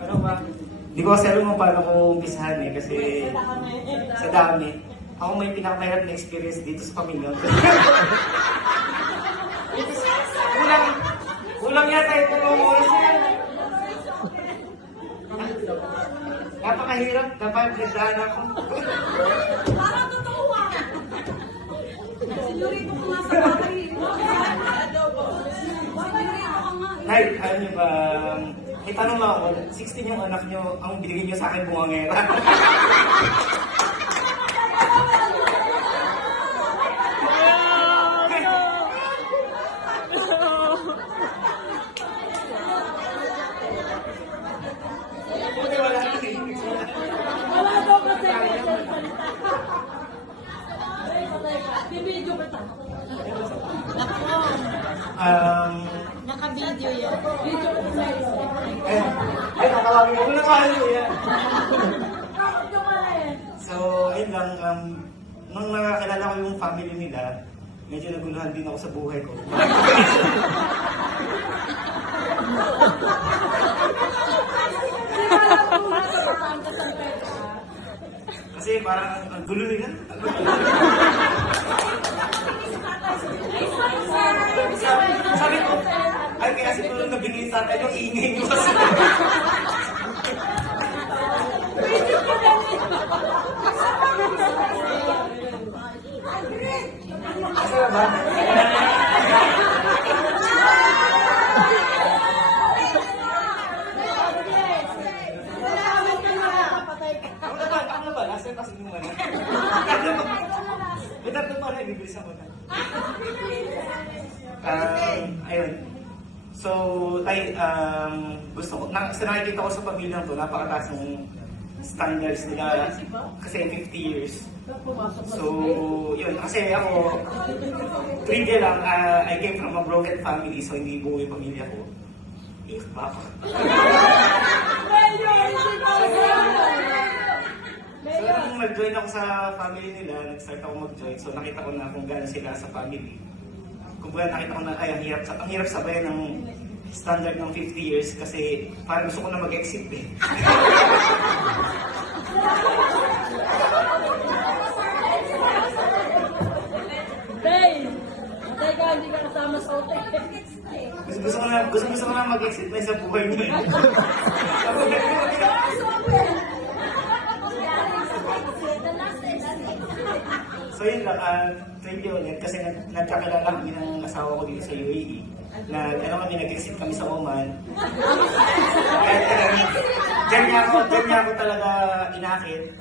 Ano ba? Hindi ko kasi alam kung paano ko umpisahan eh, kasi sa dami. Ako may pinakamahirap na experience dito sa pamilya. Kulang yata ito ng oras na. Napakahirap, dapat nagdaan ako. Parang totoo ah. Senyorito ko nga sa bahay. Senyorito ka nga. Nay, alam niyo ba, may tanong lang ako, 16 yung anak niyo, ang binigay niyo sa akin bungangera. Buti wala na Wala daw kasi bibidyo ba ito? Naka-video yan. Video ba ito? nakawagin ko na kayo yan. Bakit ka pala eh? So, ayun lang, nung nakakilala ko yung family nila, medyo naguluhan din ako sa buhay ko. Kasi parang ang gulo nila. Sabi ko, ay kaya siguro nabigay sa atin yung ingay nyo kasi. Kasi ba? Ako na ba? Nasa kasi yung ano? May tatlo pa na, ibibilis ako na. Ayun. So, gusto ko, sa nakikita ko sa pamilyang to, napakataas ng standards nila kasi 50 years. So, yun. Kasi ako, trivia lang, I came from a broken family, so hindi buo yung pamilya ko. Iyak ba ako? So, nung nag-join ako sa family nila, nag-start ako mag-join, so nakita ko na kung gano'n sila sa family. Kung ba nakita ko na, ay, ang hirap sabayan ng standard ng 50 years kasi parang gusto ko na mag-exit eh. Teka, hindi ka kasama sa hotel. Gusto ko na mag-exit na sa buhay mo eh. So yun lang, trivia ulit kasi nagkakilala kami ng asawa ko dito sa UAE. Nag-exit kami sa Oman. Diyan niya ako talaga inakit.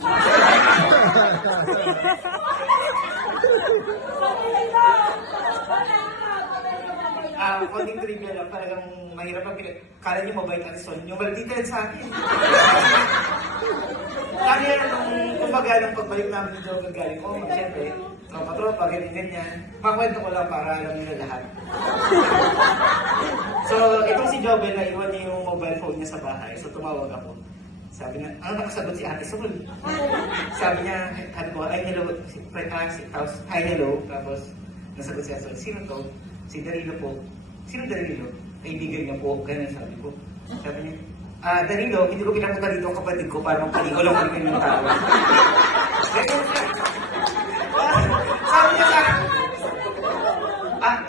Konting trivia lang, talagang mahirap ang kala niyo mabait at son. Yung maldita yan sa akin. Kaya kumbaga nung pagbalik namin ni Joe galing ko, siyempre, tropa-tropa, ganyan-ganyan. Pakwento ko lang para alam nila lahat. So, itong si Jobel, naiwan niya yung mobile phone niya sa bahay. So, tumawag ako. Sabi niya, nakasagot si Ate Sol? Sabi niya, ay, hello, hi, hello. Tapos, nasagot si Ate Sol, sino to? Si Darilo po. Sino Darilo? Kaibigan niya po. Ganun sabi ko. Sabi niya, Darilo, hindi ko pinapunta dito ang kapatid ko para magpaligo lang kami ng tao. Sabi niya sa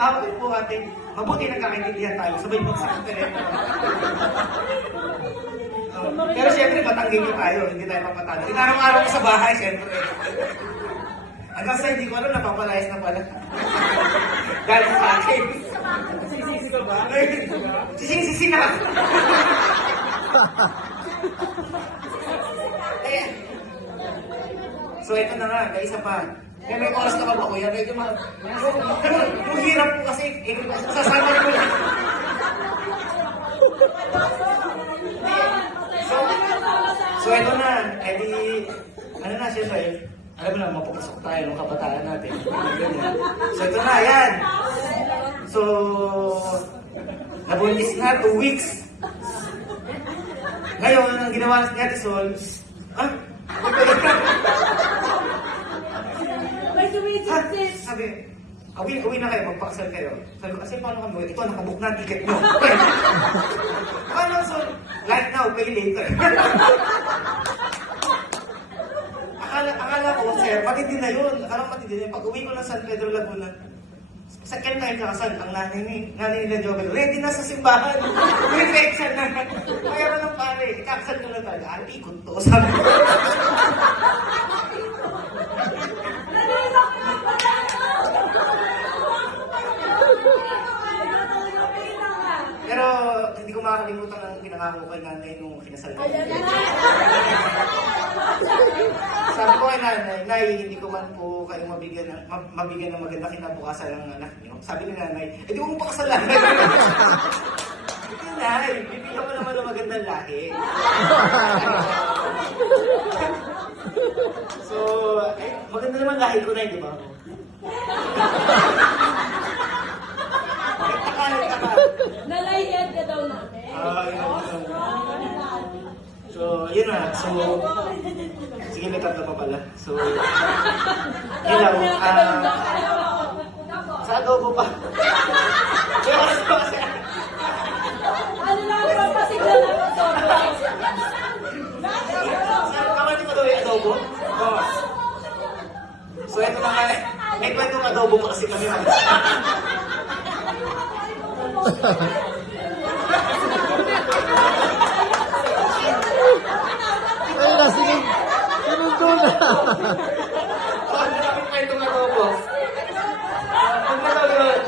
okay po ate, mabuti nagkakaintindihan tayo, sabay magsak ang telepono. Pero siyempre, patanggin niyo tayo, hindi tayo papatalo. Inaraw-araw ko sa bahay, siyempre. Hanggang sa hindi ko alam, napapalayas na pala. Galing sa akin. Sisisi ka ba? Sisisi na! So ito na nga, isa pa. Kaya may oras na ba kuya? Medyo yung hirap ko kasi, sasama ko lang. So ito na, edi, ano na siyempre, alam mo na, mapapasok tayo ng kabataan natin. So ito na, yan. So, nabuntis na, 2 weeks. Ngayon, ang ginawa ni Ate Sol, May sumisit. sabi, Uwi na kayo, magpakasal kayo. Sabi ko, kasi paano kami? Ito, nakabook na ang ticket nyo. Paano, so, right now, pay later. Akala ko, sir, matindi na yun. Akala ko matindi na yun. Pag uwi ko ng San Pedro, Laguna, second time kakasal, ang nanay nila Jobel, ready na sa simbahan. May direction na. Mayroon ng pare, kakasal ko na tayo. Ay, ikot to. Sabi ko. Pero hindi ko makakalimutan ang pinangako kay nanay nung kinasal ko. Sabi ko kay nanay, Nay, hindi ko man po kayo mabigyan ng maganda kinabukasan ng anak niyo. Sabi ni nanay, di ko mo pakasalan. Hindi, Nay, bibigyan ko naman ng magandang lahi. So, maganda naman lahi ko na, di ba? Taka. Nalayan ka daw natin. So, yun na. So, sige, may tatlo pa pala. So, yun lang. Sa adobo pa. Ano lang ba pasigla na ko sobra? Kamali ko daw yung adobo? Oo. So, ito na nga. May kwentong adobo pa kasi kami. Ay, nasinig. Sinundo na. Ang daming kwentong adobo. Pag nalaw yun.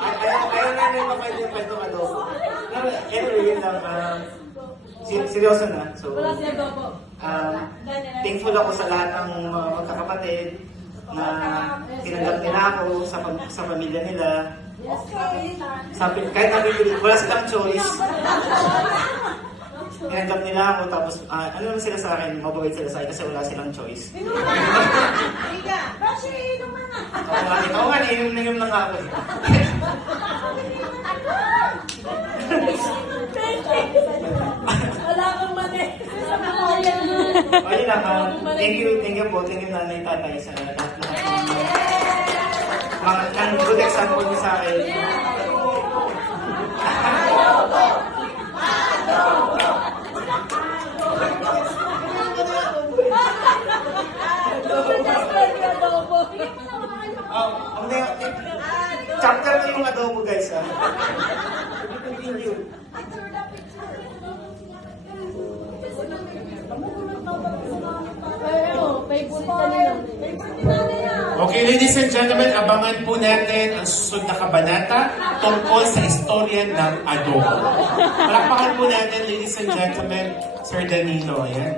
Ayaw na yung mga kwentong adobo. Anyway, yun lang. Seryoso na. So, Wala siya dobo. thankful ako sa lahat ng mga magkakapatid na tinanggap nila ako sa pamilya nila. Kahit wala silang choice. Tinanggap nila ako, tapos ano naman sila sa akin, mababait sila sa akin kasi wala silang choice. Oo nga, nainom na nga ako. Wala kang mali. Ayun lang, thank you po, thank you nanay, tatay sa lahat ng good example niyo sa akin. Chapter na yung adobo guys. Continue. Okay, ladies and gentlemen, abangan po natin ang susunod na kabanata tungkol sa istorya ng adobo. Palakpakan po natin, ladies and gentlemen, Sir Danilo. Ayan.